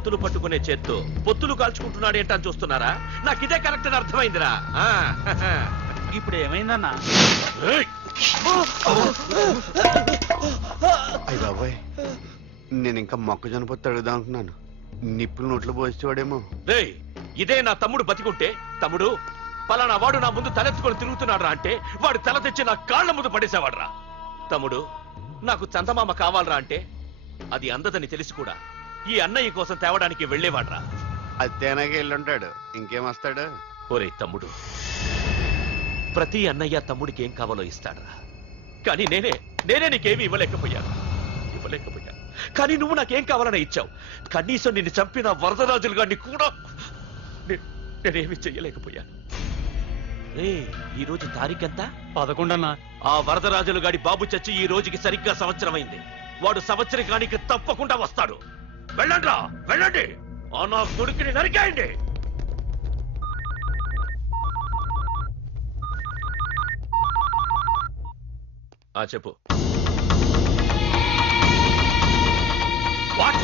కత్తులు పట్టుకునే చేత్తో పొత్తులు కాల్చుకుంటున్నాడు ఏంటని చూస్తున్నారా? నాకు ఇదే కరెక్ట్ అని అర్థమైందిరా. ఇప్పుడు ఏమైందన్నా? అయ్య బాబాయ్, నేను ఇంకా మొక్కజొన్న పొత్తు అడుగుదాం అనుకున్నాను. నిప్పులు నోట్లో పోసేవాడేమో. రేయ్, ఇదే నా తమ్ముడు బతికుంటే, తమ్ముడు పలానా వాడు నా ముందు తలెత్తుకొని తిరుగుతున్నాడు రా అంటే వాడు తల తెచ్చి నా కాళ్ల ముందు పడేసేవాడ్రా. తమ్ముడు, నాకు చందమామ కావాలరా అంటే అది అందదని తెలిసి కూడా ఈ అన్నయ్య కోసం తేవడానికి వెళ్లేవాడ్రా. అది తేనాగా వెళ్ళుంటాడు, ఇంకేం వస్తాడు? ఒరే తమ్ముడు, ప్రతి అన్నయ్య తమ్ముడికి ఏం కావాలో ఇస్తాడ్రా. కానీ నేనే నీకేమీ ఇవ్వలేకపోయాను. కానీ నువ్వు నాకేం కావాలని ఇచ్చావు. కనీసం నిన్ను చంపిన వరదరాజులు గారిని కూడా నేనేమి చెయ్యలేకపోయాను. ఈ రోజు తారీఖంతా 11 అన్నా. ఆ వరదరాజులు గాడి బాబు చచ్చి ఈ రోజుకి సరిగ్గా సంవత్సరమైంది. వాడు సంవత్సరానికి తప్పకుండా వస్తాడు. వెళ్ళండ్రా, వెళ్ళండి. ఆ నా కొడుకుని నరికేయండి. చెప్పు. What?